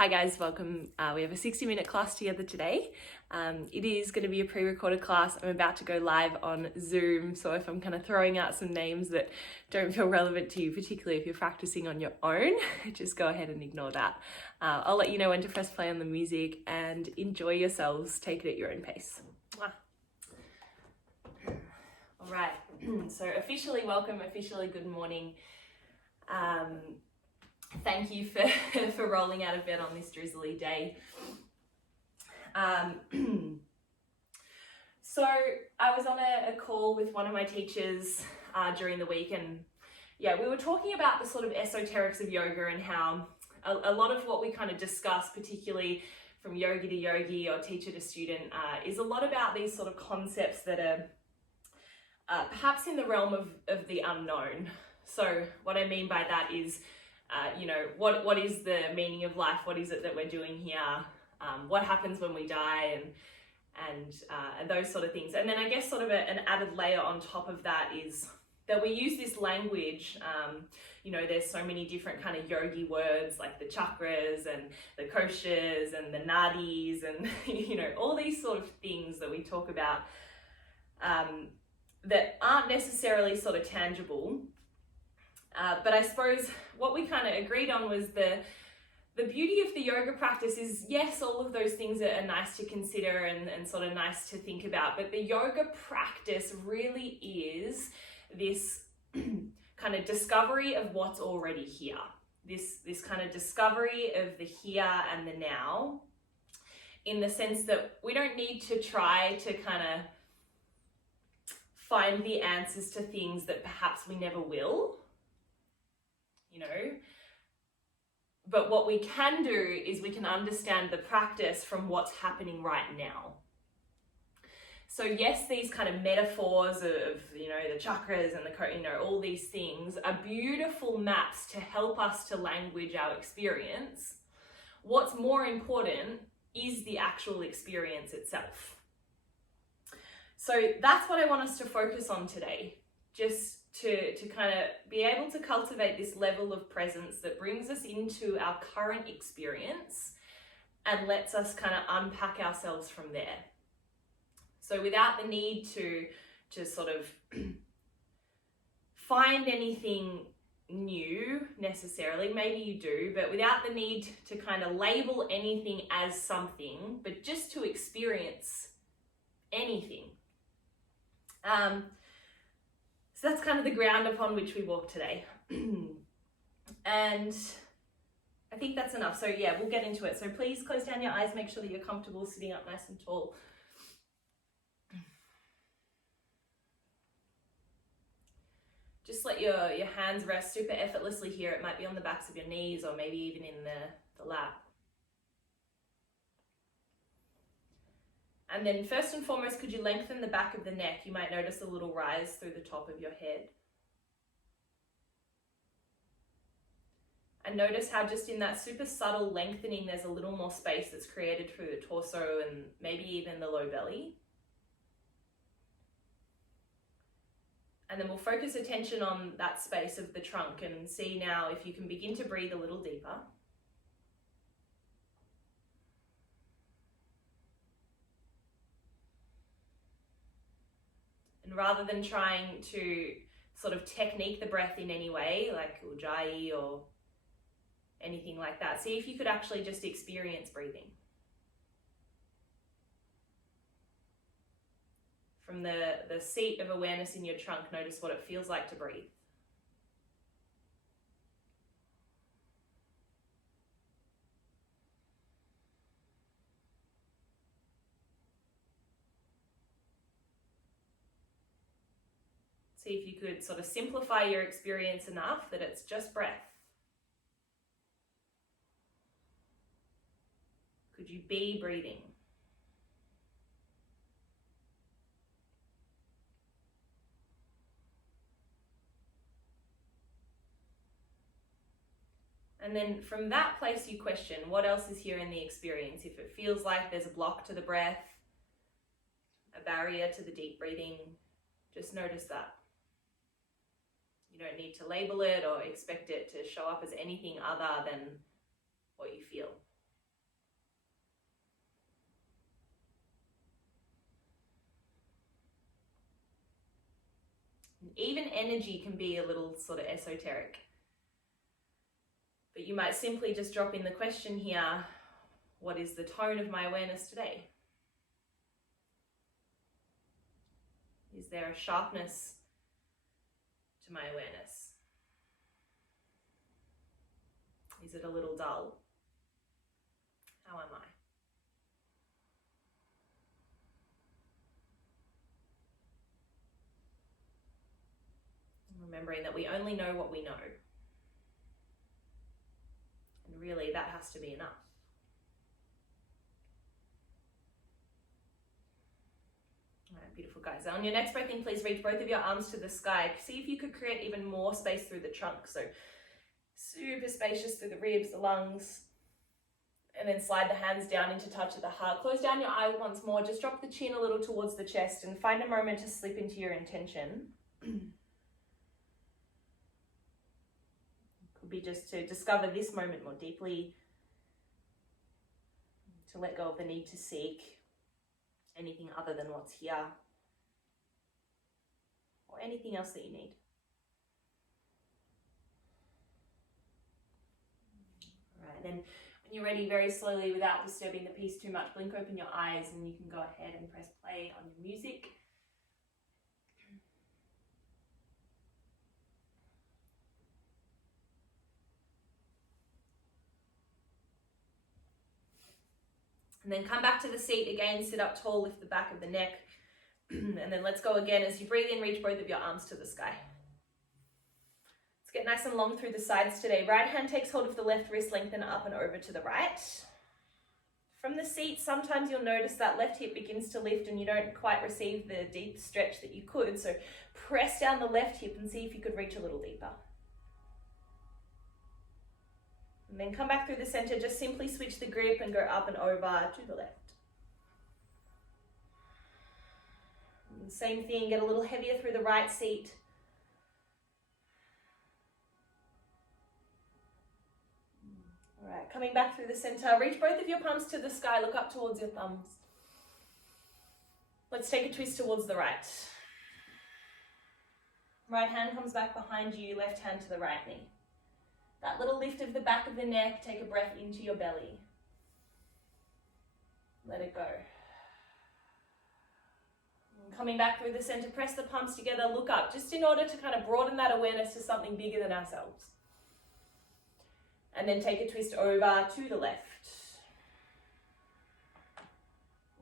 Hi guys, welcome. We have a 60-minute class together today. It is going to be a pre-recorded class. I'm about to go live on Zoom, so if I'm kind of throwing out some names that don't feel relevant to you, particularly if you're practicing on your own, just go ahead and ignore that. I'll let you know when to press play on the music and enjoy yourselves. Take it at your own pace. Mwah. All right, so officially welcome, officially good morning. Thank you for rolling out of bed on this drizzly day. So I was on a call with one of my teachers during the week, and yeah, we were talking about the sort of esoterics of yoga and how a lot of what we kind of discuss, particularly from yogi to yogi or teacher to student, is a lot about these sort of concepts that are perhaps in the realm of the unknown. So what I mean by that is what is the meaning of life? What is it that we're doing here? What happens when we die? And those sort of things. And then I guess sort of an added layer on top of that is that we use this language. There's so many different kind of yogi words like the chakras and the koshas and the nadis and all these sort of things that we talk about that aren't necessarily sort of tangible. But I suppose what we kind of agreed on was the beauty of the yoga practice is, yes, all of those things are nice to consider and sort of nice to think about, but the yoga practice really is this kind of discovery of what's already here. This kind of discovery of the here and the now, in the sense that we don't need to try to kind of find the answers to things that perhaps we never will. But what we can do is we can understand the practice from what's happening right now. So yes, these kind of metaphors of, the chakras and all these things are beautiful maps to help us to language our experience. What's more important is the actual experience itself. So that's what I want us to focus on today. Just to kind of be able to cultivate this level of presence that brings us into our current experience and lets us kind of unpack ourselves from there. So without the need to sort of find anything new necessarily, maybe you do, but without the need to kind of label anything as something, but just to experience anything. So that's kind of the ground upon which we walk today. And I think that's enough. So yeah, we'll get into it. So please close down your eyes, make sure that you're comfortable sitting up nice and tall. Just let your hands rest super effortlessly here. It might be on the backs of your knees or maybe even in the lap. And then first and foremost, could you lengthen the back of the neck? You might notice a little rise through the top of your head. And notice how just in that super subtle lengthening, there's a little more space that's created through the torso and maybe even the low belly. And then we'll focus attention on that space of the trunk and see now if you can begin to breathe a little deeper. And rather than trying to sort of technique the breath in any way, like ujjayi or anything like that, see if you could actually just experience breathing. From the seat of awareness in your trunk, notice what it feels like to breathe. See if you could sort of simplify your experience enough that it's just breath. Could you be breathing? And then from that place you question, what else is here in the experience? If it feels like there's a block to the breath, a barrier to the deep breathing, just notice that. You don't need to label it or expect it to show up as anything other than what you feel. Even energy can be a little sort of esoteric. But you might simply just drop in the question here, what is the tone of my awareness today? Is there a sharpness to my awareness? Is it a little dull? How am I? Remembering that we only know what we know. And really, that has to be enough. All right, beautiful guys. On your next breath in, please reach both of your arms to the sky. See if you could create even more space through the trunk. So super spacious through the ribs, the lungs. And then slide the hands down into touch of the heart. Close down your eyes once more. Just drop the chin a little towards the chest and find a moment to slip into your intention. Could be just to discover this moment more deeply, to let go of the need to seek anything other than what's here, or anything else that you need. All right, then when you're ready, very slowly, without disturbing the piece too much, blink open your eyes and you can go ahead and press play on your music. And then come back to the seat again, sit up tall, lift the back of the neck. And then let's go again. As you breathe in, reach both of your arms to the sky. Let's get nice and long through the sides today. Right hand takes hold of the left wrist, lengthen up and over to the right. From the seat, sometimes you'll notice that left hip begins to lift and you don't quite receive the deep stretch that you could. So press down the left hip and see if you could reach a little deeper. And then come back through the center, just simply switch the grip and go up and over to the left. And same thing, get a little heavier through the right seat. All right, coming back through the center, reach both of your palms to the sky, look up towards your thumbs. Let's take a twist towards the right. Right hand comes back behind you, left hand to the right knee. That little lift of the back of the neck, take a breath into your belly. Let it go. And coming back through the center, press the palms together, look up, just in order to kind of broaden that awareness to something bigger than ourselves. And then take a twist over to the left.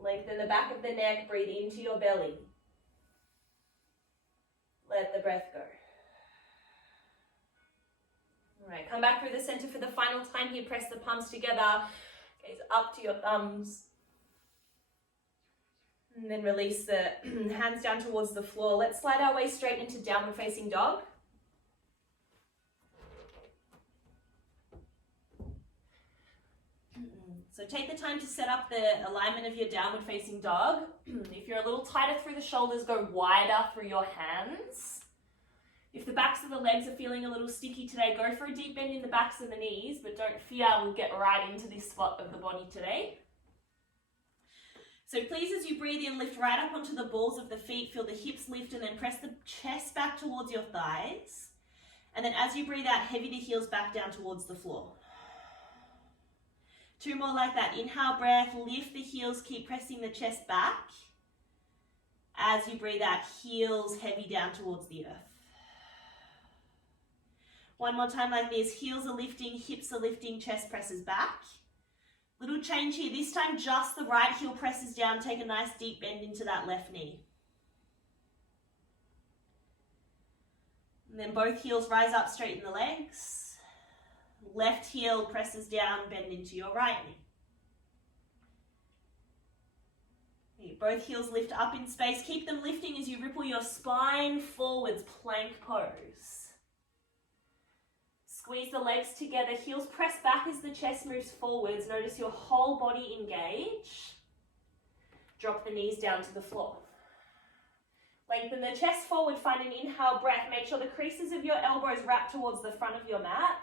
Lengthen the back of the neck, breathe into your belly. Let the breath go. All right, come back through the center for the final time here. Press the palms together, gaze up to your thumbs. And then release the hands down towards the floor. Let's slide our way straight into downward facing dog. So take the time to set up the alignment of your downward facing dog. If you're a little tighter through the shoulders, go wider through your hands. If the backs of the legs are feeling a little sticky today, go for a deep bend in the backs of the knees, but don't fear, we'll get right into this spot of the body today. So please, as you breathe in, lift right up onto the balls of the feet, feel the hips lift, and then press the chest back towards your thighs. And then as you breathe out, heavy the heels back down towards the floor. 2 more like that. Inhale, breath, lift the heels, keep pressing the chest back. As you breathe out, heels heavy down towards the earth. 1 more time like this. Heels are lifting, hips are lifting, chest presses back. Little change here. This time just the right heel presses down. Take a nice deep bend into that left knee. And then both heels rise up, straighten the legs. Left heel presses down, bend into your right knee. Both heels lift up in space. Keep them lifting as you ripple your spine forwards, plank pose. Squeeze the legs together, heels press back as the chest moves forwards. Notice your whole body engage. Drop the knees down to the floor. Lengthen the chest forward, find an inhale breath. Make sure the creases of your elbows wrap towards the front of your mat.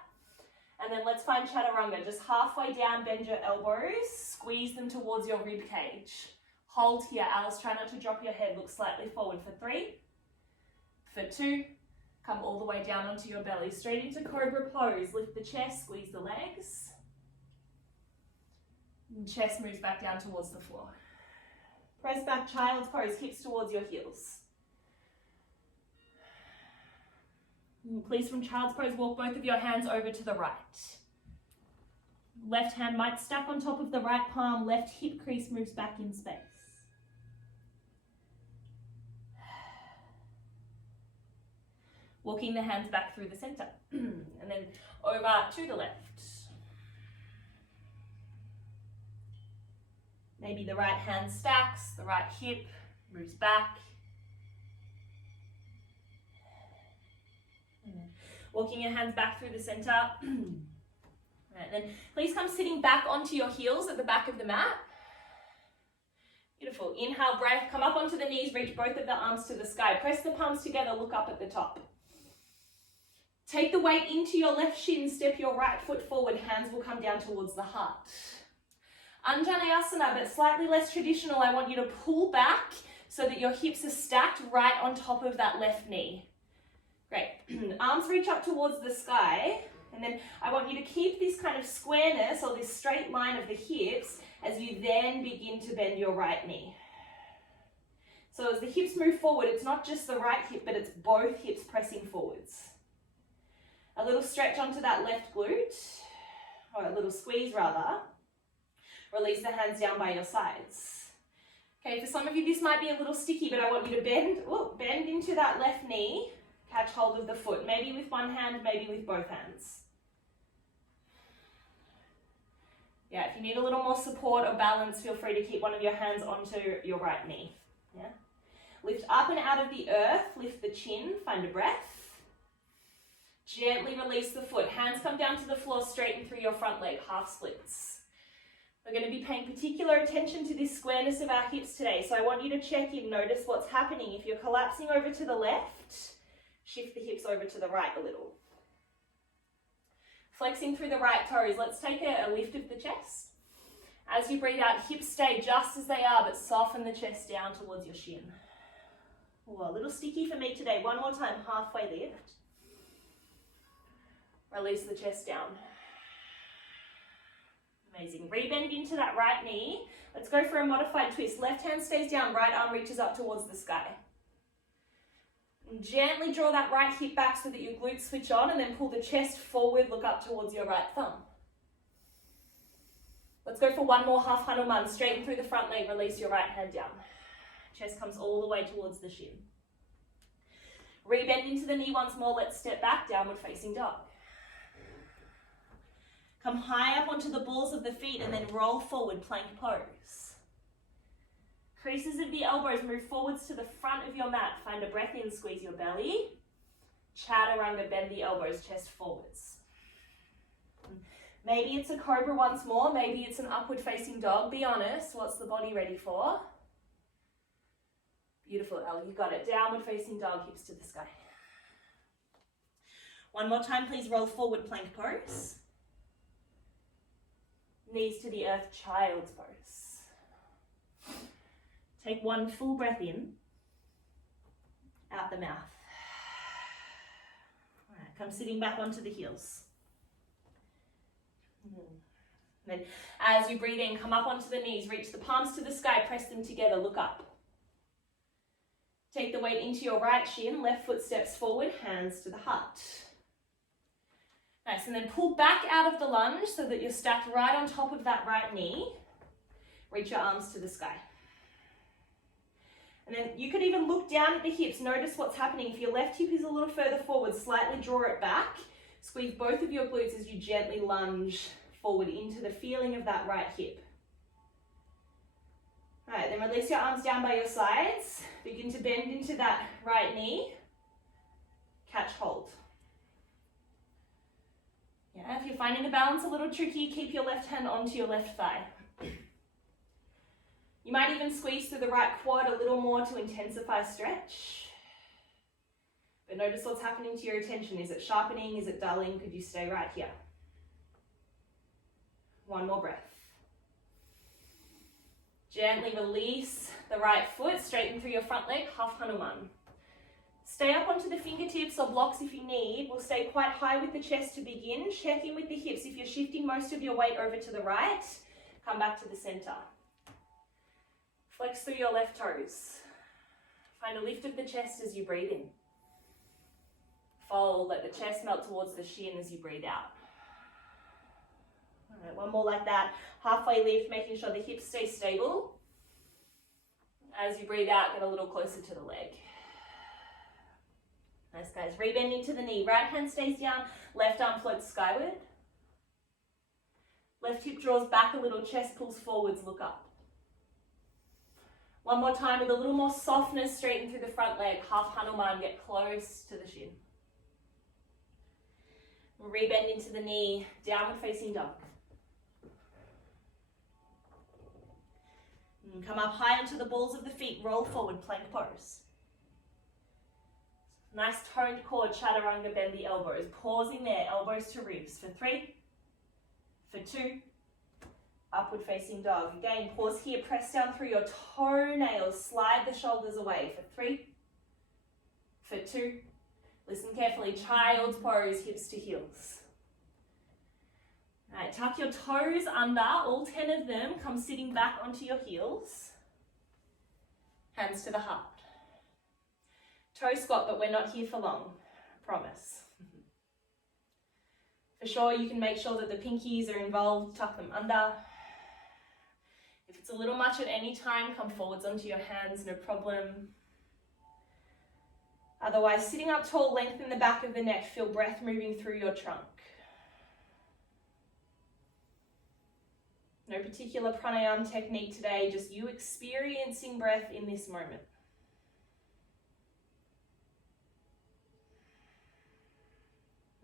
And then let's find Chaturanga. Just halfway down, bend your elbows, squeeze them towards your rib cage. Hold here, Alice, try not to drop your head, look slightly forward for 3, For 2, come all the way down onto your belly, straight into Cobra Pose. Lift the chest, squeeze the legs. And chest moves back down towards the floor. Press back, Child's Pose, hips towards your heels. And please, from Child's Pose, walk both of your hands over to the right. Left hand might stack on top of the right palm, left hip crease moves back in space. Walking the hands back through the center, and then over to the left. Maybe the right hand stacks, the right hip moves back. Walking your hands back through the center. Right, then please come sitting back onto your heels at the back of the mat. Beautiful. Inhale, breath. Come up onto the knees, reach both of the arms to the sky. Press the palms together, look up at the top. Take the weight into your left shin, step your right foot forward, hands will come down towards the heart. Anjaneyasana, but slightly less traditional. I want you to pull back so that your hips are stacked right on top of that left knee. Great. Arms reach up towards the sky, and then I want you to keep this kind of squareness or this straight line of the hips as you then begin to bend your right knee. So as the hips move forward, it's not just the right hip, but it's both hips pressing forwards. A little stretch onto that left glute, or a little squeeze rather. Release the hands down by your sides. Okay, for some of you this might be a little sticky, but I want you to bend into that left knee, catch hold of the foot, maybe with one hand, maybe with both hands. Yeah, if you need a little more support or balance, feel free to keep one of your hands onto your right knee. Yeah. Lift up and out of the earth, lift the chin, find a breath. Gently release the foot. Hands come down to the floor, straighten through your front leg, half splits. We're going to be paying particular attention to this squareness of our hips today. So I want you to check in, notice what's happening. If you're collapsing over to the left, shift the hips over to the right a little. Flexing through the right toes. Let's take a lift of the chest. As you breathe out, hips stay just as they are, but soften the chest down towards your shin. Oh, a little sticky for me today. One more time, halfway lift. Release the chest down. Amazing. Rebend into that right knee. Let's go for a modified twist. Left hand stays down, right arm reaches up towards the sky. And gently draw that right hip back so that your glutes switch on, and then pull the chest forward, look up towards your right thumb. Let's go for one more half Hanuman. Straighten through the front leg, release your right hand down. Chest comes all the way towards the shin. Rebend into the knee once more. Let's step back, downward facing dog. Come high up onto the balls of the feet and then roll forward, plank pose. Creases of the elbows move forwards to the front of your mat. Find a breath in, squeeze your belly. Chaturanga, bend the elbows, chest forwards. Maybe it's a cobra once more, maybe it's an upward facing dog. Be honest, what's the body ready for? Beautiful, Elle, you got it. Downward facing dog, hips to the sky. One more time, please roll forward, plank pose. Knees to the earth, child's pose. Take one full breath in, out the mouth. All right, come sitting back onto the heels. Then as you breathe in, come up onto the knees, reach the palms to the sky, press them together, look up. Take the weight into your right shin, left foot steps forward, hands to the heart. Nice, and then pull back out of the lunge so that you're stacked right on top of that right knee. Reach your arms to the sky. And then you could even look down at the hips. Notice what's happening. If your left hip is a little further forward, slightly draw it back. Squeeze both of your glutes as you gently lunge forward into the feeling of that right hip. All right, then release your arms down by your sides. Begin to bend into that right knee. Catch hold. Yeah, if you're finding the balance a little tricky, keep your left hand onto your left thigh. You might even squeeze through the right quad a little more to intensify stretch. But notice what's happening to your attention. Is it sharpening? Is it dulling? Could you stay right here? One more breath. Gently release the right foot, straighten through your front leg, half Hanuman. Stay up onto the fingertips or blocks if you need. We'll stay quite high with the chest to begin. Check in with the hips. If you're shifting most of your weight over to the right, come back to the center. Flex through your left toes. Find a lift of the chest as you breathe in. Fold, let the chest melt towards the shin as you breathe out. All right, one more like that. Halfway lift, making sure the hips stay stable. As you breathe out, get a little closer to the leg. Nice, guys. Rebend into the knee. Right hand stays down, left arm floats skyward. Left hip draws back a little, chest pulls forwards, look up. One more time with a little more softness, straighten through the front leg. Half Hanuman, get close to the shin. Rebend into the knee, downward facing dog. And come up high onto the balls of the feet, roll forward, plank pose. Nice toned core, Chaturanga, bend the elbows. Pausing there, elbows to ribs for 3, for 2, upward facing dog. Again, pause here, press down through your toenails, slide the shoulders away for 3, for 2. Listen carefully, child's pose, hips to heels. All right, tuck your toes under, all 10 of them, come sitting back onto your heels. Hands to the heart. Toe squat, but we're not here for long, I promise. For sure, you can make sure that the pinkies are involved, tuck them under. If it's a little much at any time, come forwards onto your hands, no problem. Otherwise, sitting up tall, lengthen the back of the neck, feel breath moving through your trunk. No particular pranayama technique today, just you experiencing breath in this moment.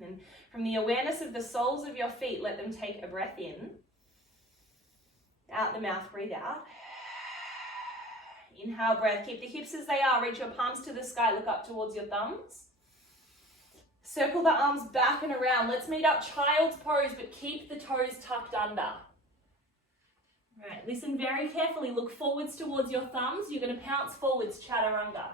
And from the awareness of the soles of your feet, let them take a breath in. Out the mouth, breathe out. Inhale, breath. Keep the hips as they are. Reach your palms to the sky. Look up towards your thumbs. Circle the arms back and around. Let's meet up child's pose, but keep the toes tucked under. All right, listen very carefully. Look forwards towards your thumbs. You're going to pounce forwards, Chaturanga.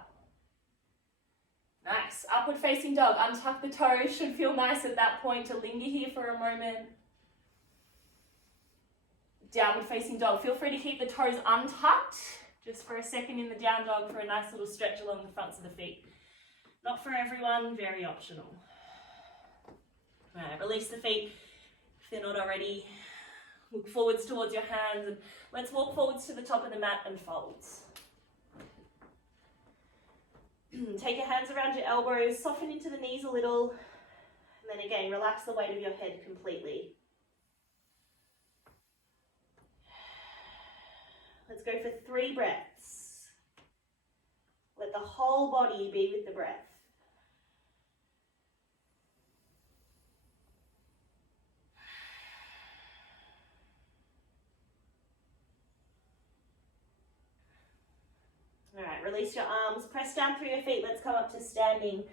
Nice. Upward facing dog. Untuck the toes. Should feel nice at that point to linger here for a moment. Downward facing dog. Feel free to keep the toes untucked just for a second in the down dog for a nice little stretch along the fronts of the feet. Not for everyone, very optional. All right, release the feet if they're not already. Look forwards towards your hands and let's walk forwards to the top of the mat and folds. Take your hands around your elbows, soften into the knees a little, and then again, relax the weight of your head completely. Let's go for 3 breaths. Let the whole body be with the breath. All right, release your arms, press down through your feet. Let's come up to standing.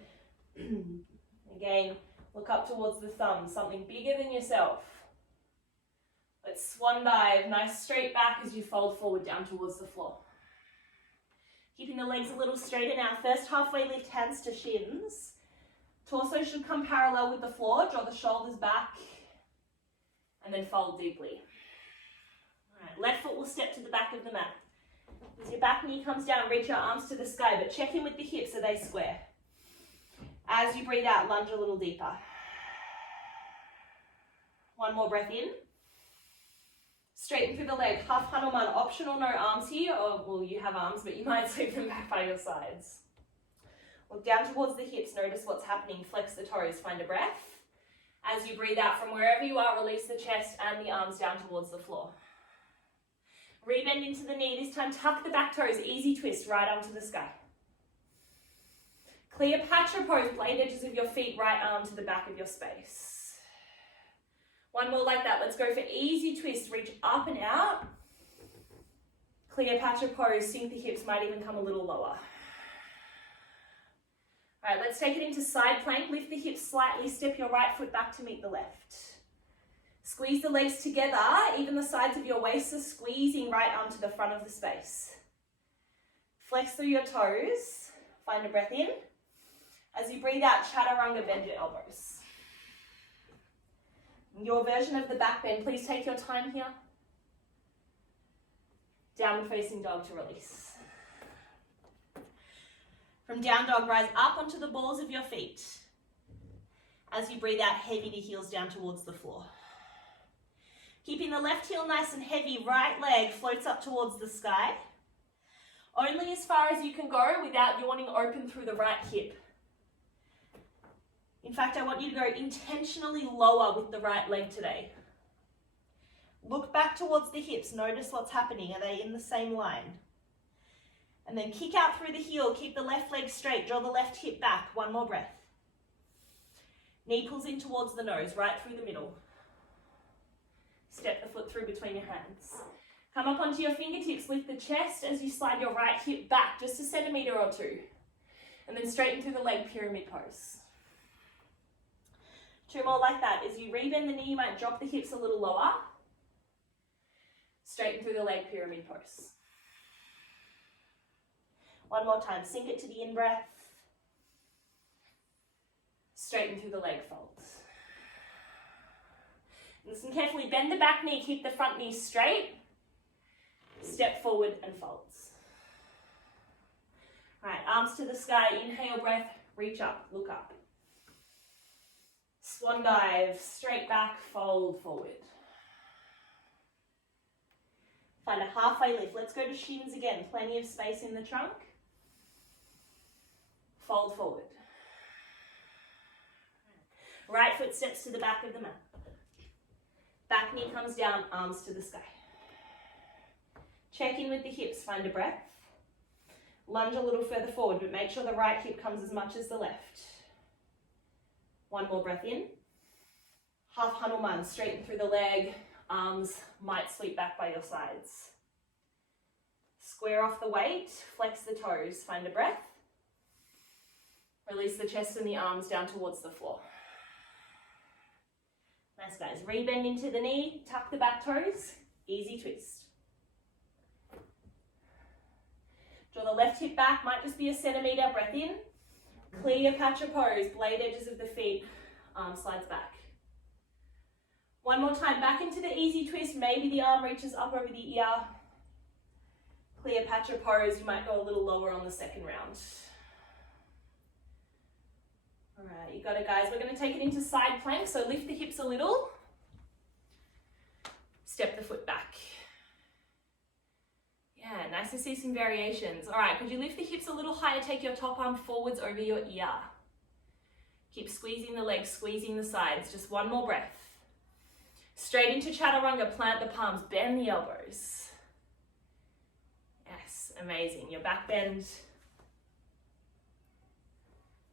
Again, look up towards the thumbs, something bigger than yourself. Let's swan dive, nice straight back as you fold forward down towards the floor. Keeping the legs a little straighter now. First halfway lift, hands to shins. Torso should come parallel with the floor. Draw the shoulders back and then fold deeply. All right, left foot will step to the back of the mat. As your back knee comes down, reach your arms to the sky, but check in with the hips, are they square? As you breathe out, lunge a little deeper. One more breath in. Straighten through the leg, half Hanuman, optional, no arms here, or well, you have arms, but you might sweep them back by your sides. Look down towards the hips, notice what's happening, flex the toes, find a breath. As you breathe out from wherever you are, release the chest and the arms down towards the floor. Rebend into the knee, this time tuck the back toes, easy twist, right arm to the sky. Cleopatra pose, blade edges of your feet, right arm to the back of your space. One more like that. Let's go for easy twist. Reach up and out. Cleopatra pose. Sink the hips. Might even come a little lower. All right, let's take it into side plank. Lift the hips slightly. Step your right foot back to meet the left. Squeeze the legs together. Even the sides of your waist are squeezing. Right arm to the front of the space. Flex through your toes. Find a breath in. As you breathe out, Chaturanga, bend your elbows. Your version of the back bend, please take your time here. Downward facing dog to release. From down dog, rise up onto the balls of your feet. As you breathe out, heavy the heels down towards the floor. Keeping the left heel nice and heavy, right leg floats up towards the sky. Only as far as you can go without yawning open through the right hip. In fact, I want you to go intentionally lower with the right leg today. Look back towards the hips. Notice what's happening. Are they in the same line? And then kick out through the heel. Keep the left leg straight. Draw the left hip back. One more breath. Knee pulls in towards the nose, right through the middle. Step the foot through between your hands. Come up onto your fingertips. Lift the chest as you slide your right hip back just a centimetre or two. And then straighten through the leg, pyramid pose. 2 more like that. As you rebend the knee, you might drop the hips a little lower. Straighten through the leg, pyramid pose. 1 more time. Sink it to the in-breath. Straighten through the leg folds. Listen carefully. Bend the back knee. Keep the front knee straight. Step forward and folds. All right, arms to the sky. Inhale, breath. Reach up. Look up. Swan dive. Straight back. Fold forward. Find a halfway lift. Let's go to shins again. Plenty of space in the trunk. Fold forward. Right foot steps to the back of the mat. Back knee comes down, arms to the sky. Check in with the hips, find a breath. Lunge a little further forward, but make sure the right hip comes as much as the left. 1 more breath in. Half Hanuman, straighten through the leg. Arms might sweep back by your sides. Square off the weight, flex the toes, find a breath. Release the chest and the arms down towards the floor. Nice guys. Rebend into the knee, tuck the back toes, easy twist. Draw the left hip back, might just be a centimetre, breath in. Clear Cobra Pose, blade edges of the feet, arm slides back. 1 more time, back into the easy twist, maybe the arm reaches up over the ear. Clear Cobra Pose, you might go a little lower on the second round. All right, you got it guys. We're going to take it into side plank, so lift the hips a little. Step the foot back. Yeah, nice to see some variations. All right, could you lift the hips a little higher, take your top arm forwards over your ear. Keep squeezing the legs, squeezing the sides. Just 1 more breath. Straight into Chaturanga, plant the palms, bend the elbows. Yes, amazing. Your back bend.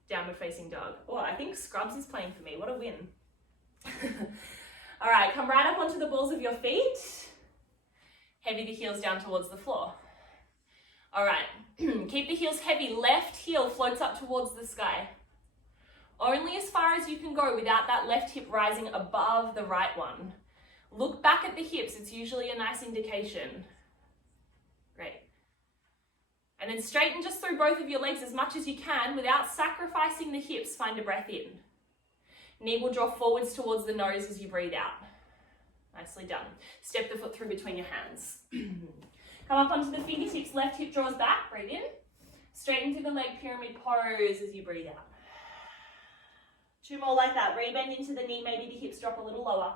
Downward facing dog. Oh, I think Scrubs is playing for me. What a win. All right, come right up onto the balls of your feet. Heavy the heels down towards the floor. All right, keep the heels heavy. Left heel floats up towards the sky. Only as far as you can go without that left hip rising above the right one. Look back at the hips. It's usually a nice indication. Great. And then straighten just through both of your legs as much as you can without sacrificing the hips. Find a breath in. Knee will draw forwards towards the nose as you breathe out. Nicely done. Step the foot through between your hands. Come up onto the fingertips. Left hip draws back. Breathe in. Straighten through the leg, pyramid pose as you breathe out. 2 more like that. Rebend into the knee. Maybe the hips drop a little lower.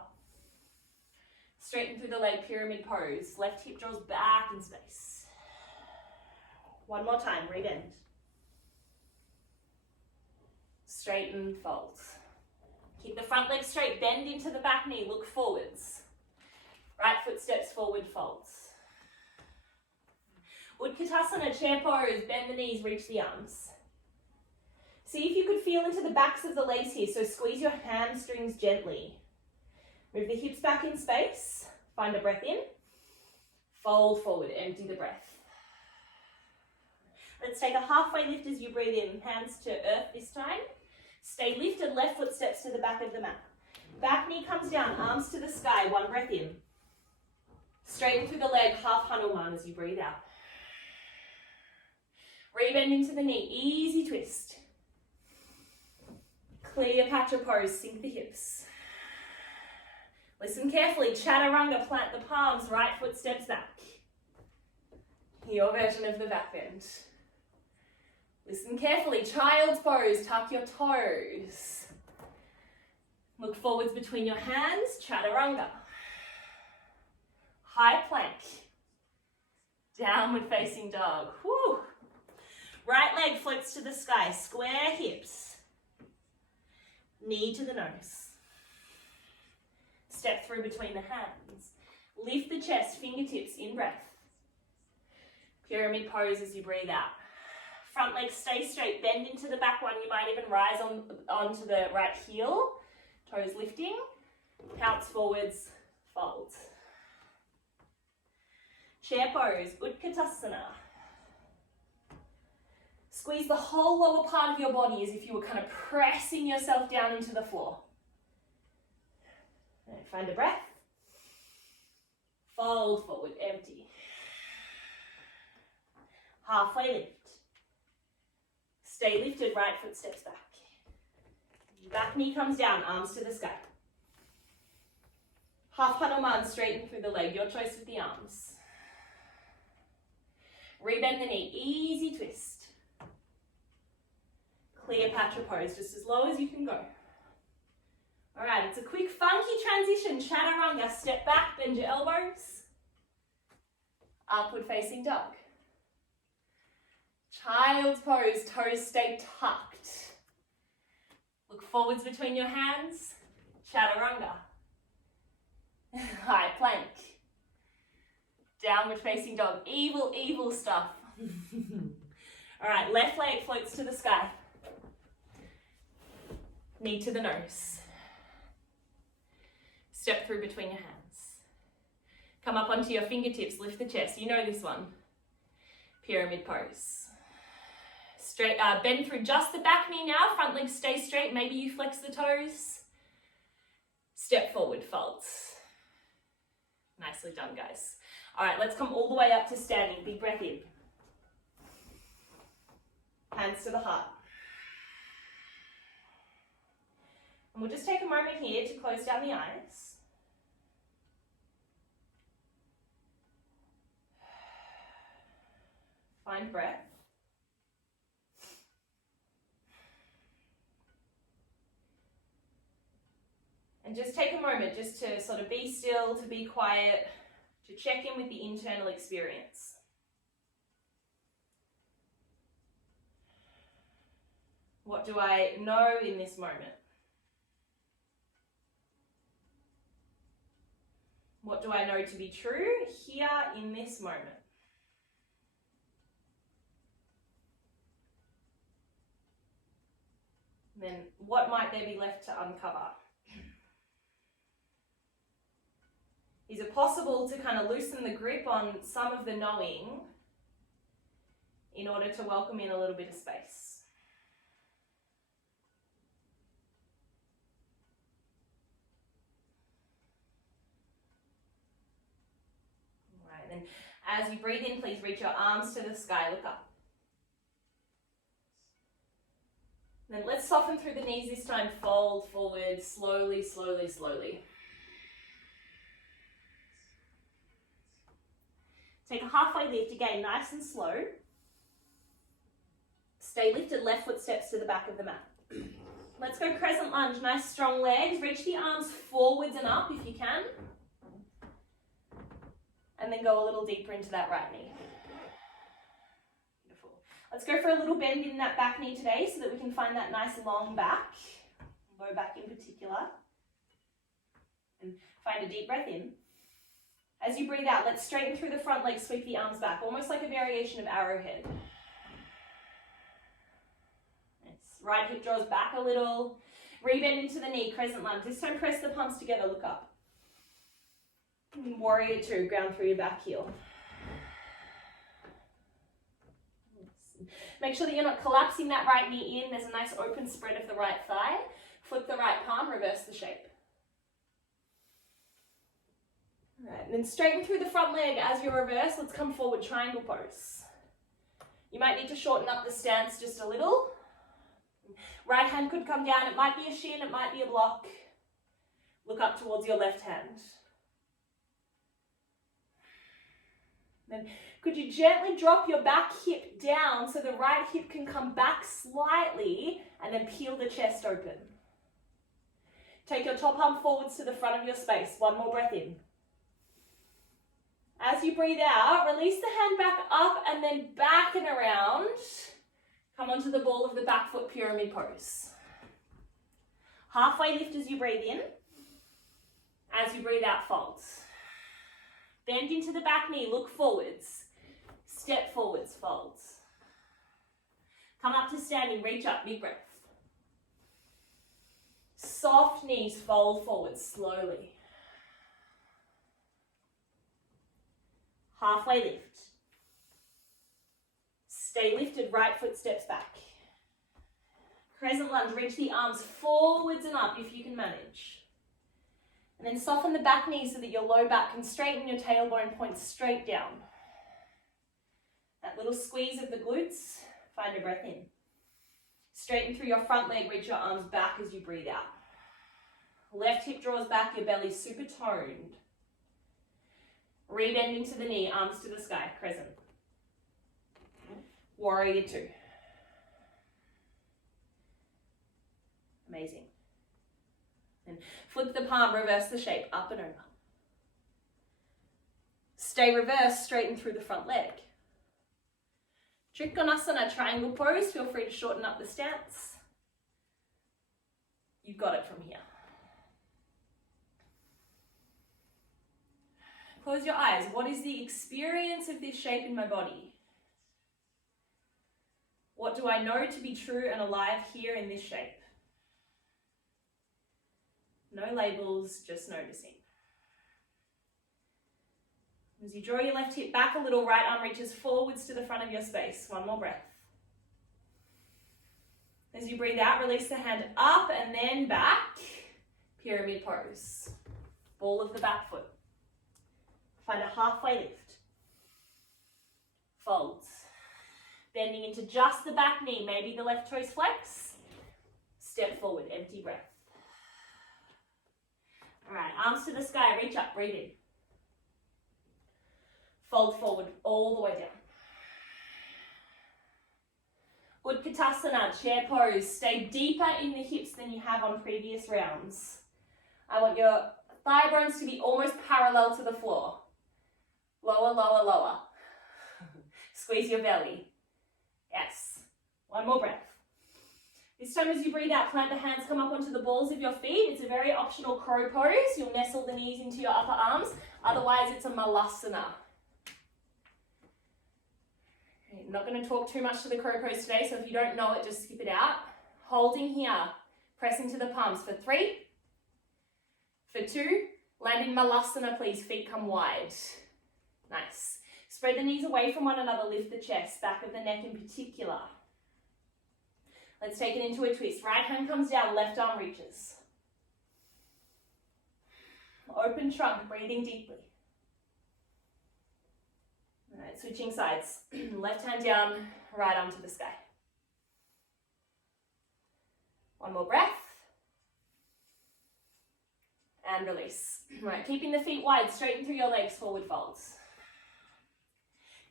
Straighten through the leg, pyramid pose. Left hip draws back in space. 1 more time. Rebend. Straighten, fold. Keep the front leg straight. Bend into the back knee. Look forwards. Right foot steps forward, folds. Utkatasana, chair pose. Bend the knees, reach the arms. See if you could feel into the backs of the legs here. So squeeze your hamstrings gently. Move the hips back in space. Find a breath in. Fold forward. Empty the breath. Let's take a halfway lift as you breathe in. Hands to earth this time. Stay lifted. Left foot steps to the back of the mat. Back knee comes down. Arms to the sky. 1 breath in. Straighten through the leg. Half Hanuman as you breathe out. Rebend into the knee. Easy twist. Cleopatra pose, sink the hips. Listen carefully, Chaturanga, plant the palms, right foot steps back. Your version of the back bend. Listen carefully, child's pose, tuck your toes. Look forwards between your hands, Chaturanga. High plank. Downward facing dog. Woo. Right leg floats to the sky, square hips. Knee to the nose. Step through between the hands. Lift the chest, fingertips in breath. Pyramid pose as you breathe out. Front leg stay straight, bend into the back one. You might even rise onto the right heel. Toes lifting. Pounce forwards, fold. Chair pose, Utkatasana. Squeeze the whole lower part of your body as if you were kind of pressing yourself down into the floor. And find a breath. Fold forward, empty. Halfway lift. Stay lifted, right foot steps back. Back knee comes down, arms to the sky. Half Hanuman, straighten through the leg, your choice with the arms. Rebend the knee, easy twist. Cleopatra pose, just as low as you can go. All right, it's a quick funky transition. Chaturanga, step back, bend your elbows. Upward facing dog. Child's pose, toes stay tucked. Look forwards between your hands. Chaturanga. High plank. Downward facing dog. Evil, evil stuff. All right, left leg floats to the sky. Knee to the nose. Step through between your hands. Come up onto your fingertips, lift the chest. You know this one. Pyramid pose. Straight, bend through just the back knee now. Front leg stay straight. Maybe you flex the toes. Step forward, folds. Nicely done, guys. All right, let's come all the way up to standing. Big breath in. Hands to the heart. And we'll just take a moment here to close down the eyes. Find breath. And just take a moment just to sort of be still, to be quiet, to check in with the internal experience. What do I know in this moment? What do I know to be true here in this moment? Then what might there be left to uncover? Is it possible to kind of loosen the grip on some of the knowing in order to welcome in a little bit of space? All right, then as you breathe in, please reach your arms to the sky, look up. Then let's soften through the knees this time, fold forward, slowly, slowly, slowly. Take a halfway lift, again, nice and slow. Stay lifted, left foot steps to the back of the mat. Let's go Crescent Lunge, nice strong legs. Reach the arms forwards and up if you can. And then go a little deeper into that right knee. Beautiful. Let's go for a little bend in that back knee today so that we can find that nice long back, low back in particular. And find a deep breath in. As you breathe out, let's straighten through the front leg, sweep the arms back, almost like a variation of arrowhead. Nice. Right hip draws back a little. Rebend into the knee, Crescent Lunge. This time press the palms together, look up. Warrior two, ground through your back heel. Make sure that you're not collapsing that right knee in. There's a nice open spread of the right thigh. Flip the right palm, reverse the shape. All right, and then straighten through the front leg as you reverse. Let's come forward, triangle pose. You might need to shorten up the stance just a little. Right hand could come down. It might be a shin, it might be a block. Look up towards your left hand. Then could you gently drop your back hip down so the right hip can come back slightly and then peel the chest open. Take your top arm forwards to the front of your space. One more breath in. As you breathe out, release the hand back up and then back and around. Come onto the ball of the back foot pyramid pose. Halfway lift as you breathe in. As you breathe out, fold. Bend into the back knee, look forwards. Step forwards, fold. Come up to standing, reach up, big breath. Soft knees, fold forward slowly. Halfway lift. Stay lifted, right foot steps back. Crescent lunge, reach the arms forwards and up if you can manage. And then soften the back knee so that your low back can straighten, your tailbone points straight down. That little squeeze of the glutes, find a breath in. Straighten through your front leg, reach your arms back as you breathe out. Left hip draws back, your belly super toned. Rebend into the knee, arms to the sky, crescent. Warrior two. Amazing. And flip the palm, reverse the shape, up and over. Stay reversed, straighten through the front leg. Utkatasana, triangle pose, feel free to shorten up the stance. You've got it from here. Close your eyes. What is the experience of this shape in my body? What do I know to be true and alive here in this shape? No labels, just noticing. As you draw your left hip back a little, right arm reaches forwards to the front of your space. One more breath. As you breathe out, release the hand up and then back. Pyramid pose. Ball of the back foot. Find a halfway lift. Folds. Bending into just the back knee, maybe the left toes flex. Step forward, empty breath. All right, arms to the sky, reach up, breathe in. Fold forward all the way down. Utkatasana, chair pose. Stay deeper in the hips than you have on previous rounds. I want your thigh bones to be almost parallel to the floor. Lower, lower, lower. Squeeze your belly. Yes. One more breath. This time as you breathe out, plant the hands, come up onto the balls of your feet. It's a very optional crow pose. You'll nestle the knees into your upper arms. Otherwise, it's a malasana. I'm not going to talk too much to the crow pose today, so if you don't know it, just skip it out. Holding here, press into the palms for 3, for 2, land in malasana, please, feet come wide. Nice. Spread the knees away from one another, lift the chest, back of the neck in particular. Let's take it into a twist. Right hand comes down, left arm reaches. Open trunk, breathing deeply. All right, switching sides. Left hand down, right arm to the sky. One more breath. And release. All right, keeping the feet wide, straighten through your legs, forward folds.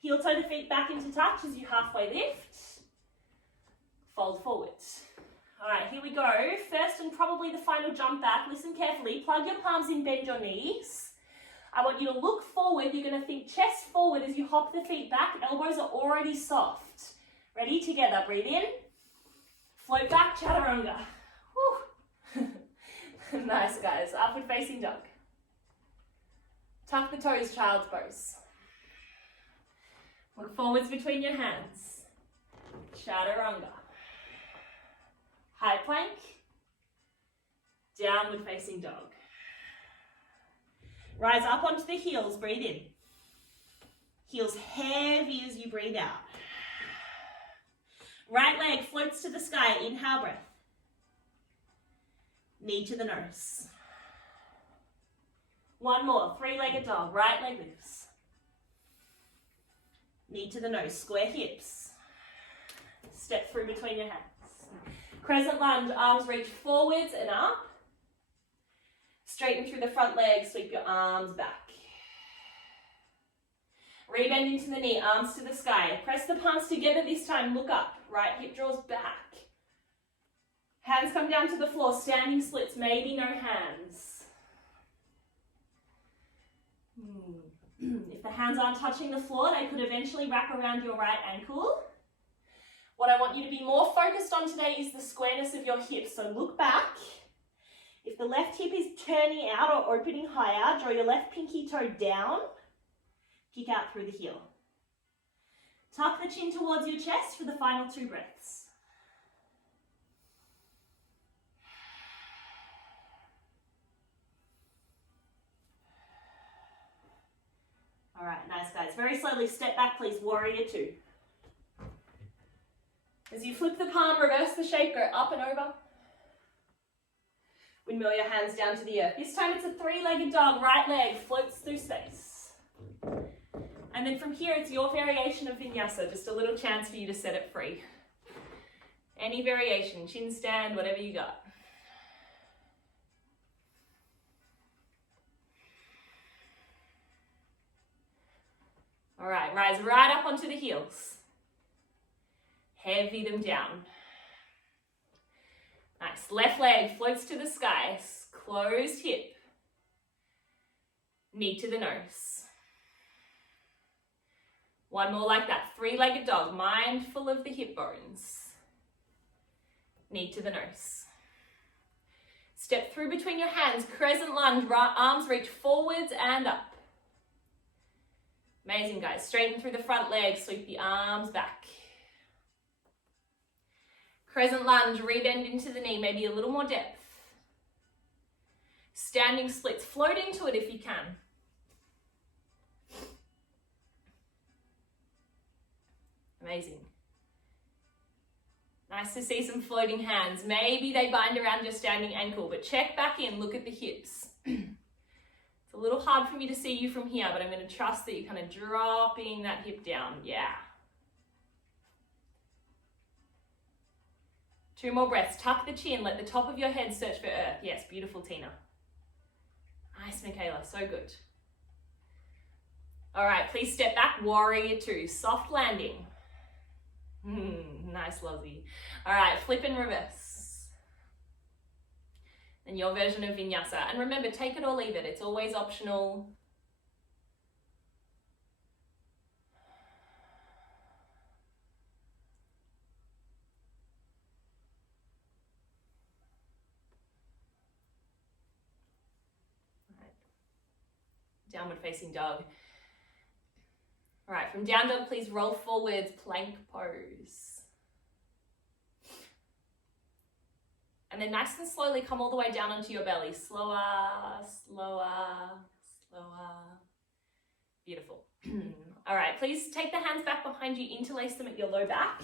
Heel toe the feet back into touch as you halfway lift. Fold forward. All right, here we go. First and probably the final jump back. Listen carefully. Plug your palms in, bend your knees. I want you to look forward. You're going to think chest forward as you hop the feet back. Elbows are already soft. Ready? Together. Breathe in. Float back, Chaturanga. Woo. Nice, guys. Upward facing dog. Tuck the toes, child's pose. Look forwards between your hands. Chaturanga. High plank. Downward facing dog. Rise up onto the heels, breathe in. Heels heavy as you breathe out. Right leg floats to the sky, inhale breath. Knee to the nose. One more, three-legged dog, right leg lifts. Knee to the nose, square hips. Step through between your hands. Crescent lunge, arms reach forwards and up. Straighten through the front leg, sweep your arms back. Rebend into the knee, arms to the sky. Press the palms together this time, look up. Right hip draws back. Hands come down to the floor, standing splits, maybe no hands. If the hands aren't touching the floor, they could eventually wrap around your right ankle. What I want you to be more focused on today is the squareness of your hips, so look back. If the left hip is turning out or opening higher, draw your left pinky toe down, kick out through the heel. Tuck the chin towards your chest for the final 2 breaths. All right, nice guys. Very slowly step back, please. Warrior 2. As you flip the palm, reverse the shape, go up and over. Windmill your hands down to the earth. This time it's a 3-legged dog. Right leg floats through space. And then from here, it's your variation of Vinyasa. Just a little chance for you to set it free. Any variation, chin stand, whatever you got. All right, rise right up onto the heels. Heavy them down. Nice. Left leg floats to the sky. Closed hip. Knee to the nose. One more like that. 3-legged dog. Mindful of the hip bones. Knee to the nose. Step through between your hands. Crescent lunge. Arms reach forwards and up. Amazing, guys. Straighten through the front leg. Sweep the arms back. Crescent lunge, rebend into the knee, maybe a little more depth. Standing splits, float into it if you can. Amazing. Nice to see some floating hands. Maybe they bind around your standing ankle, but check back in, look at the hips. It's a little hard for me to see you from here, but I'm going to trust that you're kind of dropping that hip down. Yeah. 2 more breaths. Tuck the chin. Let the top of your head search for earth. Yes, beautiful, Tina. Nice, Michaela. So good. All right, please step back. Warrior 2. Soft landing. Nice, Lozzie. All right, flip and reverse. And your version of Vinyasa. And remember, take it or leave it. It's always optional. Downward facing dog. All right, from down dog, please roll forwards, plank pose. And then nice and slowly come all the way down onto your belly. Slower, slower, slower. Beautiful. All right, please take the hands back behind you, interlace them at your low back.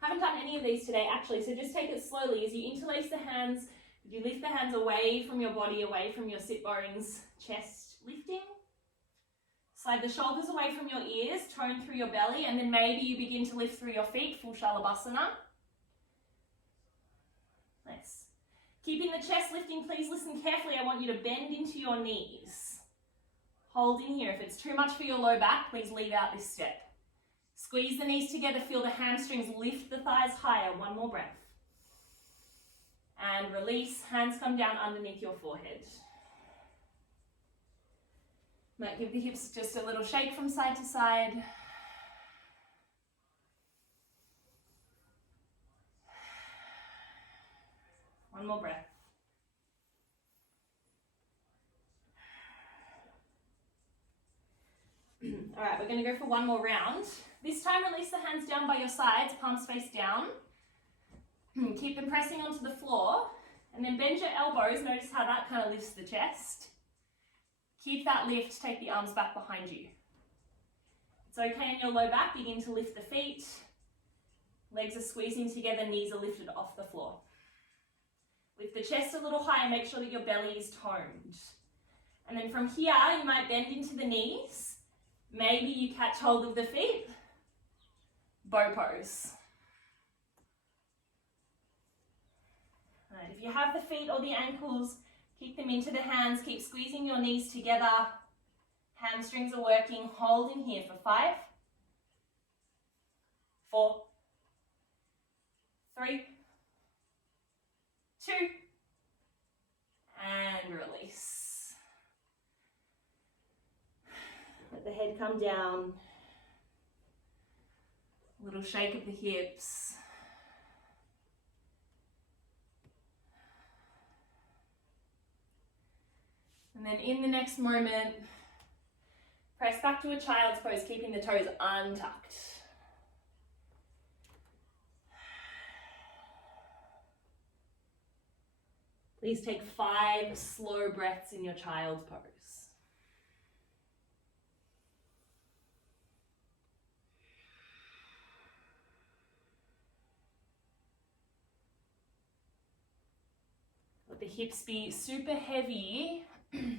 Haven't done any of these today, actually, so just take it slowly. As you interlace the hands, you lift the hands away from your body, away from your sit bones, chest lifting. Slide the shoulders away from your ears, tone through your belly, and then maybe you begin to lift through your feet, full Shalabhasana. Nice. Keeping the chest lifting, please listen carefully. I want you to bend into your knees. Hold in here. If it's too much for your low back, please leave out this step. Squeeze the knees together, feel the hamstrings, lift the thighs higher. 1 more breath. And release, hands come down underneath your forehead. Might give the hips just a little shake from side to side. One more breath. All right, we're going to go for 1 more round. This time, release the hands down by your sides, palms face down. Keep them pressing onto the floor, and then bend your elbows. Notice how that kind of lifts the chest. Keep that lift, take the arms back behind you. It's okay in your low back, begin to lift the feet. Legs are squeezing together, knees are lifted off the floor. Lift the chest a little higher, make sure that your belly is toned. And then from here, you might bend into the knees. Maybe you catch hold of the feet. Bow pose. Right, if you have the feet or the ankles, kick them into the hands, keep squeezing your knees together. Hamstrings are working. Hold in here for 5, 4, 3, 2, and release. Let the head come down. A little shake of the hips. And then in the next moment, press back to a child's pose, keeping the toes untucked. Please take 5 slow breaths in your child's pose. Let the hips be super heavy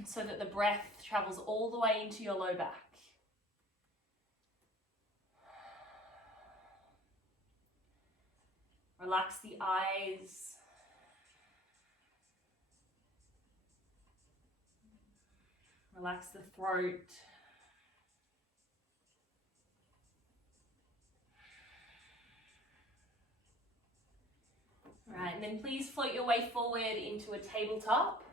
so that the breath travels all the way into your low back. Relax the eyes. Relax the throat. All right, and then please float your way forward into a tabletop.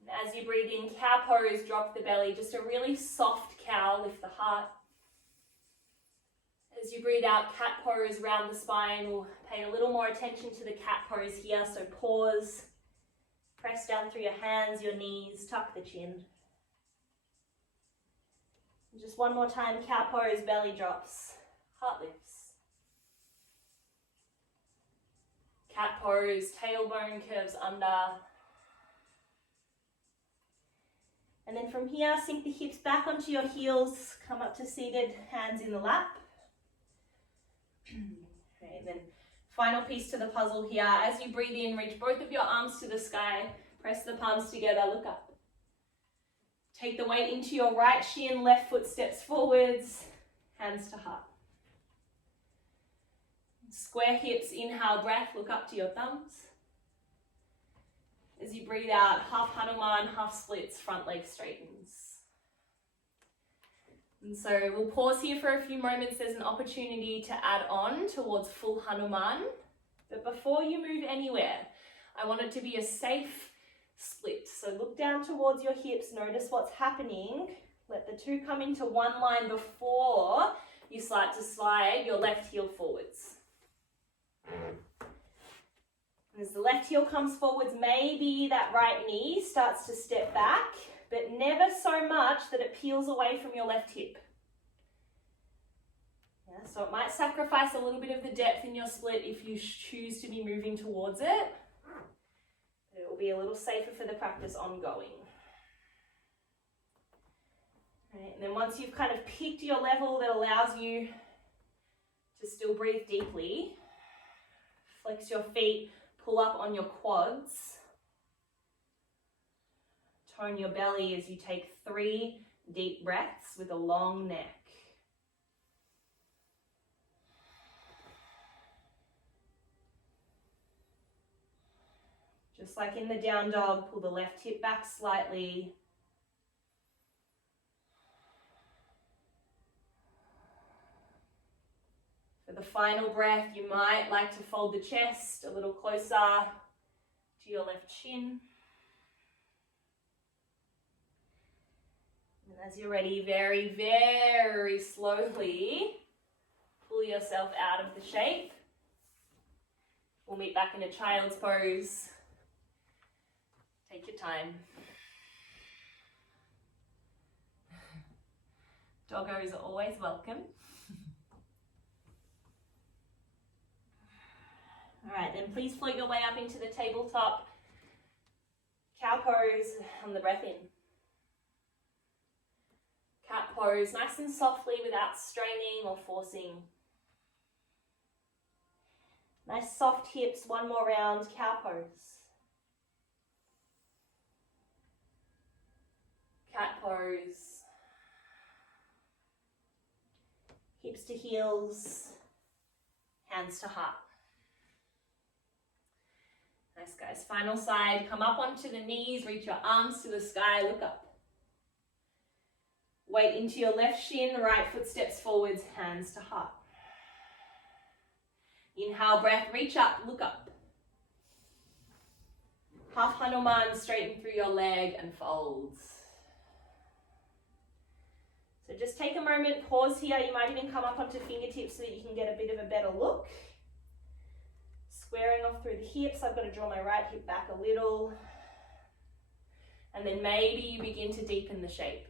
And as you breathe in, cow pose, drop the belly, just a really soft cow, lift the heart. As you breathe out, cat pose, round the spine. We'll pay a little more attention to the cat pose here, so pause. Press down through your hands, your knees, tuck the chin. And just one more time, cow pose, belly drops, heart lifts. Cat pose, tailbone curves under. And then from here, sink the hips back onto your heels, come up to seated, hands in the lap. Okay, and then final piece to the puzzle here. As you breathe in, reach both of your arms to the sky, press the palms together, look up. Take the weight into your right shin, left foot steps forwards, hands to heart. Square hips, inhale, breath, look up to your thumbs. As you breathe out, half Hanuman, half splits, front leg straightens. And so we'll pause here for a few moments. There's an opportunity to add on towards full Hanuman. But before you move anywhere, I want it to be a safe split. So look down towards your hips, notice what's happening. Let the two come into one line before you start to slide your left heel forwards. As the left heel comes forwards, maybe that right knee starts to step back, but never so much that it peels away from your left hip. Yeah, so it might sacrifice a little bit of the depth in your split if you choose to be moving towards it. But it will be a little safer for the practice ongoing. Right, and then once you've kind of picked your level that allows you to still breathe deeply, flex your feet, pull up on your quads. Tone your belly as you take 3 deep breaths with a long neck. Just like in the down dog, pull the left hip back slightly. For the final breath, you might like to fold the chest a little closer to your left shin. And as you're ready, very, very slowly pull yourself out of the shape. We'll meet back in a child's pose. Take your time. Doggos are always welcome. All right, then please float your way up into the tabletop. Cow pose on the breath in. Cat pose, nice and softly without straining or forcing. Nice soft hips, one more round, cow pose. Cat pose. Hips to heels, hands to heart. Nice, guys. Final side. Come up onto the knees, reach your arms to the sky, look up. Weight into your left shin, right foot steps forwards, hands to heart. Inhale, breath, reach up, look up. Half Hanuman, straighten through your leg and folds. So just take a moment, pause here. You might even come up onto fingertips so that you can get a bit of a better look. Squaring off through the hips. I've got to draw my right hip back a little. And then maybe you begin to deepen the shape.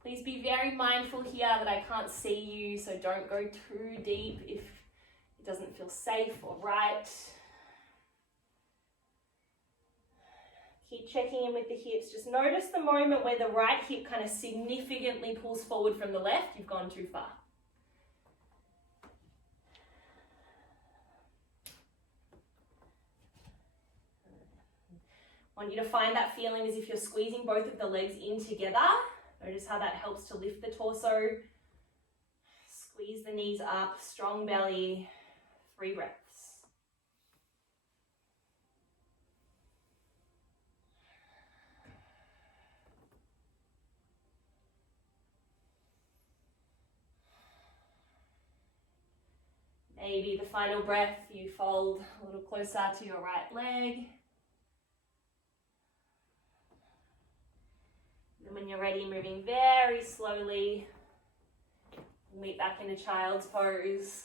Please be very mindful here that I can't see you, so don't go too deep if it doesn't feel safe or right. Keep checking in with the hips. Just notice the moment where the right hip kind of significantly pulls forward from the left. You've gone too far. I want you to find that feeling as if you're squeezing both of the legs in together. Notice how that helps to lift the torso. Squeeze the knees up, strong belly, 3 breaths. Maybe the final breath, you fold a little closer to your right leg. And when you're ready, moving very slowly, meet back into child's pose.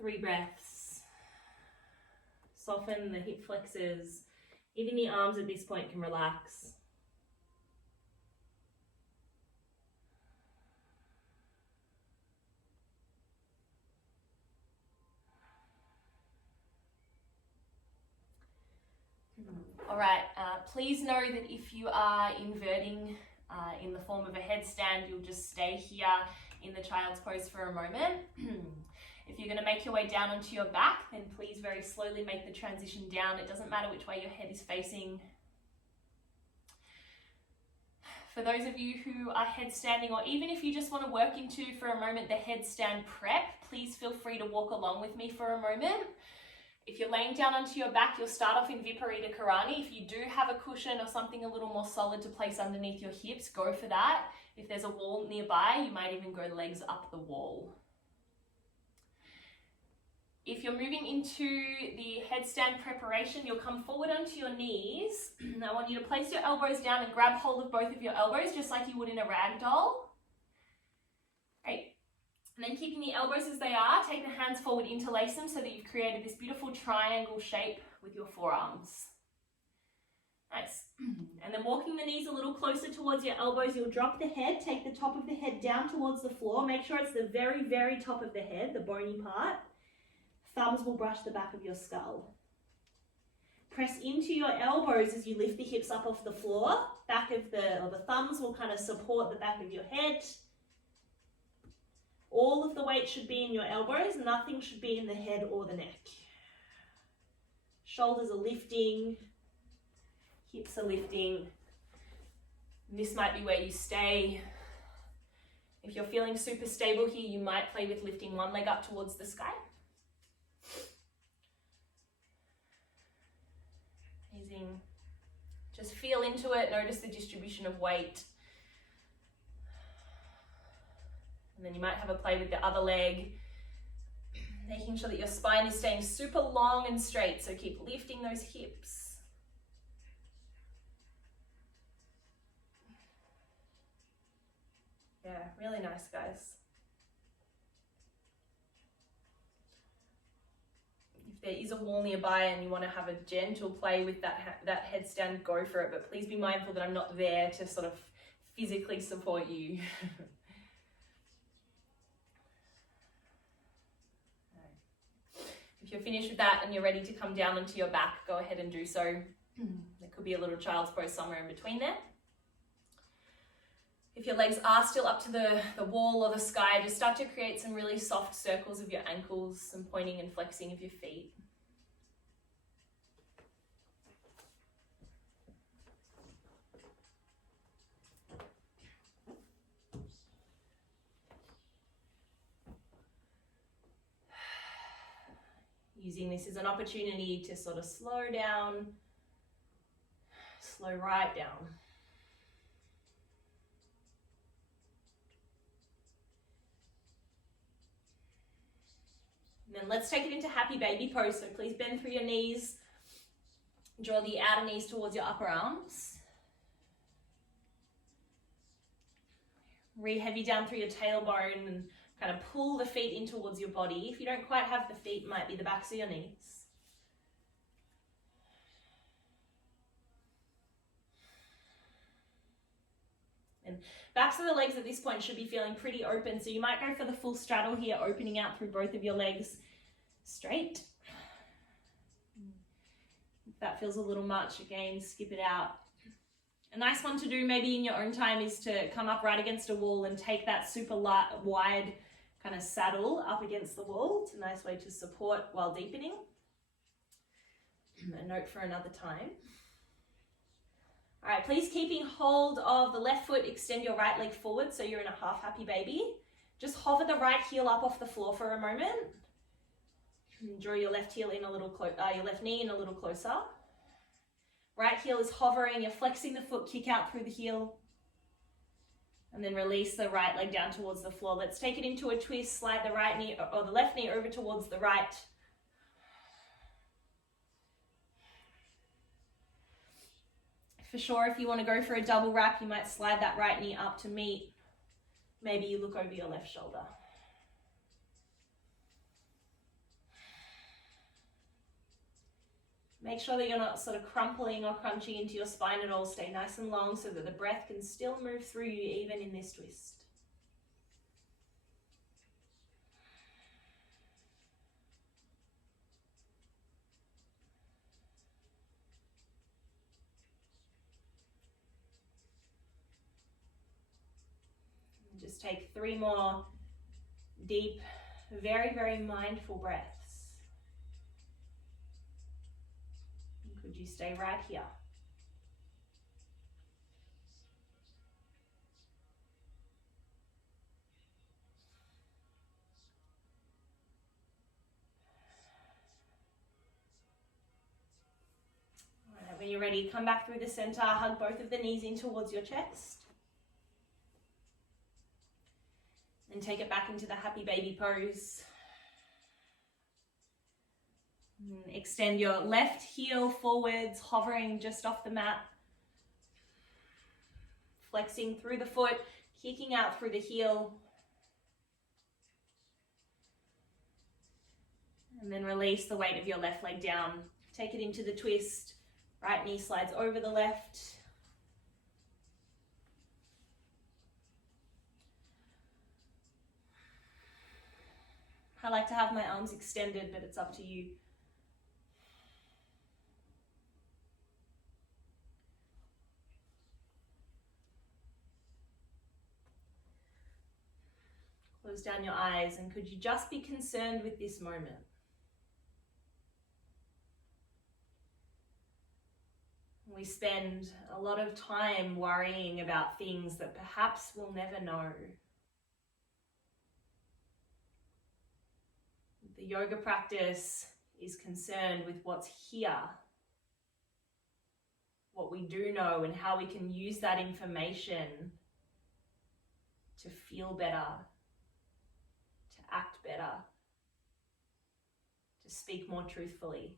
Three breaths. Soften the hip flexors. Even the arms at this point can relax. All right, please know that if you are inverting in the form of a headstand, you'll just stay here in the child's pose for a moment. If you're going to make your way down onto your back, then please very slowly make the transition down. It doesn't matter which way your head is facing. For those of you who are headstanding, or even if you just want to work into for a moment the headstand prep, please feel free to walk along with me for a moment. If you're laying down onto your back, you'll start off in Viparita Karani. If you do have a cushion or something a little more solid to place underneath your hips, go for that. If there's a wall nearby, you might even go legs up the wall. If you're moving into the headstand preparation, you'll come forward onto your knees. I want you to place your elbows down and grab hold of both of your elbows, just like you would in a rag doll. Great. And then keeping the elbows as they are, take the hands forward, interlace them so that you've created this beautiful triangle shape with your forearms. Nice. And then walking the knees a little closer towards your elbows, you'll drop the head, take the top of the head down towards the floor. Make sure it's the very, very top of the head, the bony part. Thumbs will brush the back of your skull. Press into your elbows as you lift the hips up off the floor. The thumbs will kind of support the back of your head. All of the weight should be in your elbows. Nothing should be in the head or the neck. Shoulders are lifting. Hips are lifting. And this might be where you stay. If you're feeling super stable here, you might play with lifting one leg up towards the sky. Amazing. Just feel into it. Notice the distribution of weight. And then you might have a play with the other leg, making sure that your spine is staying super long and straight. So keep lifting those hips. Yeah, really nice, guys. If there is a wall nearby and you want to have a gentle play with that headstand, go for it. But please be mindful that I'm not there to sort of physically support you. If you're finished with that and you're ready to come down onto your back, go ahead and do so. There could be a little child's pose somewhere in between there. If your legs are still up to the wall or the sky, just start to create some really soft circles of your ankles, some pointing and flexing of your feet. Using this as an opportunity to sort of slow down, slow right down. And then let's take it into happy baby pose. So please bend through your knees. Draw the outer knees towards your upper arms. Re-heavy down through your tailbone and kind of pull the feet in towards your body. If you don't quite have the feet, it might be the backs of your knees. And backs of the legs at this point should be feeling pretty open, so you might go for the full straddle here, opening out through both of your legs straight. If that feels a little much, again, skip it out. A nice one to do maybe in your own time is to come up right against a wall and take that super light, wide kind of saddle up against the wall. It's a nice way to support while deepening. A note for another time. All right, please keeping hold of the left foot, extend your right leg forward so you're in a half happy baby. Just hover the right heel up off the floor for a moment. And draw your left heel in a little your left knee in a little closer. Right heel is hovering, you're flexing the foot, kick out through the heel. And then release the right leg down towards the floor. Let's take it into a twist, slide the right knee or the left knee over towards the right. For sure, if you want to go for a double wrap, you might slide that right knee up to meet. Maybe you look over your left shoulder. Make sure that you're not sort of crumpling or crunching into your spine at all. Stay nice and long so that the breath can still move through you even in this twist. And just take 3 more deep, very, very mindful breaths. Could you stay right here? All right, when you're ready, come back through the center, hug both of the knees in towards your chest. And take it back into the happy baby pose. Extend your left heel forwards, hovering just off the mat. Flexing through the foot, kicking out through the heel. And then release the weight of your left leg down. Take it into the twist. Right knee slides over the left. I like to have my arms extended, but it's up to you. Close down your eyes, and could you just be concerned with this moment? We spend a lot of time worrying about things that perhaps we'll never know. The yoga practice is concerned with what's here, what we do know, and how we can use that information to feel better, to act better, to speak more truthfully.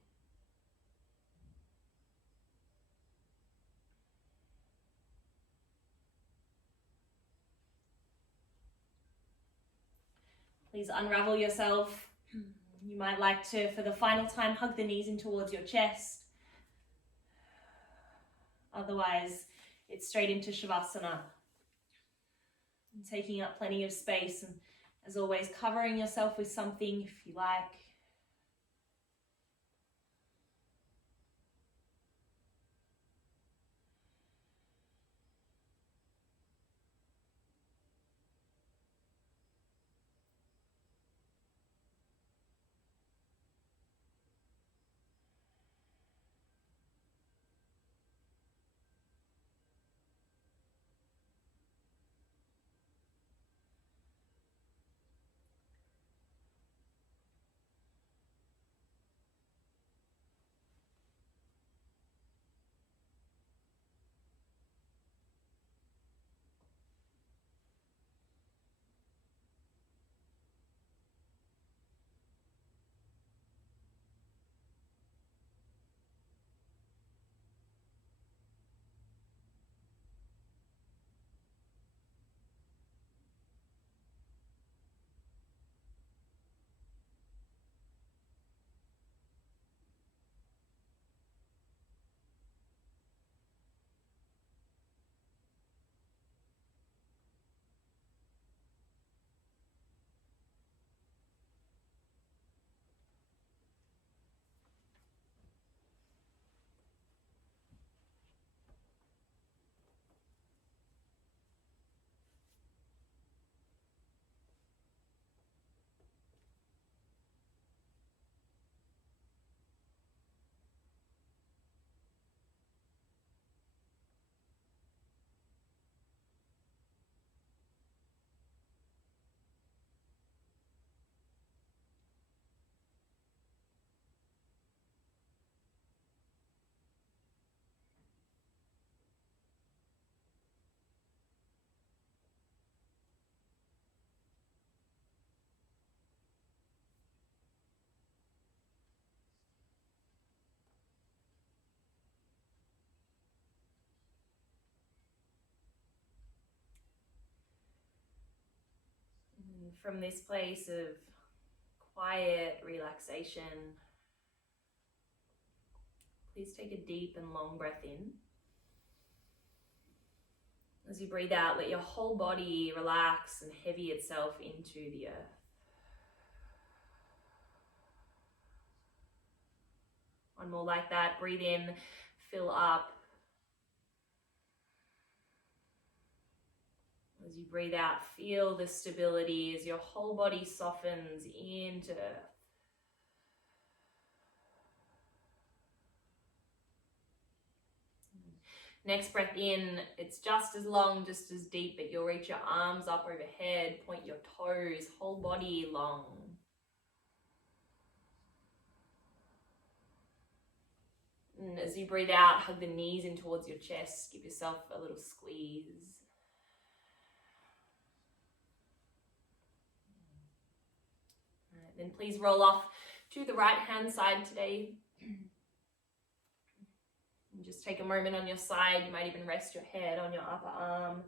Please unravel yourself. You might like to, for the final time, hug the knees in towards your chest. Otherwise, it's straight into Shavasana. And taking up plenty of space, and as always, covering yourself with something if you like. And from this place of quiet relaxation, please take a deep and long breath in. As you breathe out, let your whole body relax and heavy itself into the earth. One more like that. Breathe in, fill up. As you breathe out, feel the stability as your whole body softens into earth. Next breath in, it's just as long, just as deep, but you'll reach your arms up overhead, point your toes, whole body long. And as you breathe out, hug the knees in towards your chest, give yourself a little squeeze. All right, then please roll off to the right hand side today. And just take a moment on your side. You might even rest your head on your upper arm.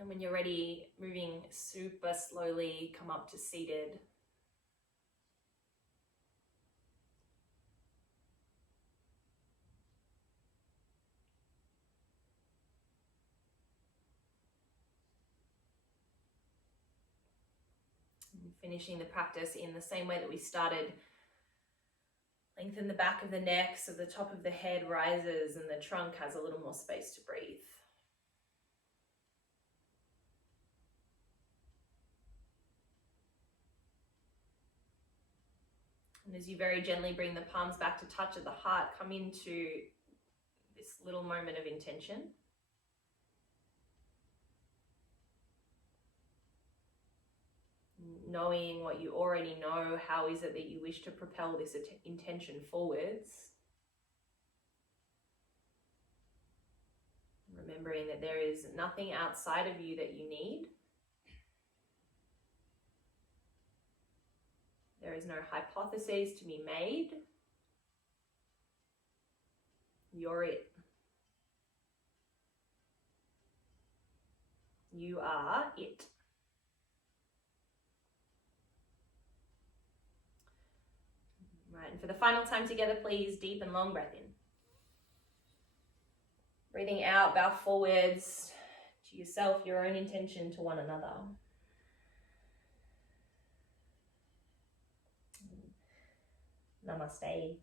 And when you're ready, moving super slowly, come up to seated. Finishing the practice in the same way that we started. Lengthen the back of the neck so the top of the head rises and the trunk has a little more space to breathe. And as you very gently bring the palms back to touch at the heart, come into this little moment of intention. Knowing what you already know, how is it that you wish to propel this intention forwards? Remembering that there is nothing outside of you that you need. There is no hypotheses to be made. You're it. You are it. Right, and for the final time together, please, deep and long breath in. Breathing out, bow forwards to yourself, your own intention, to one another. Namaste.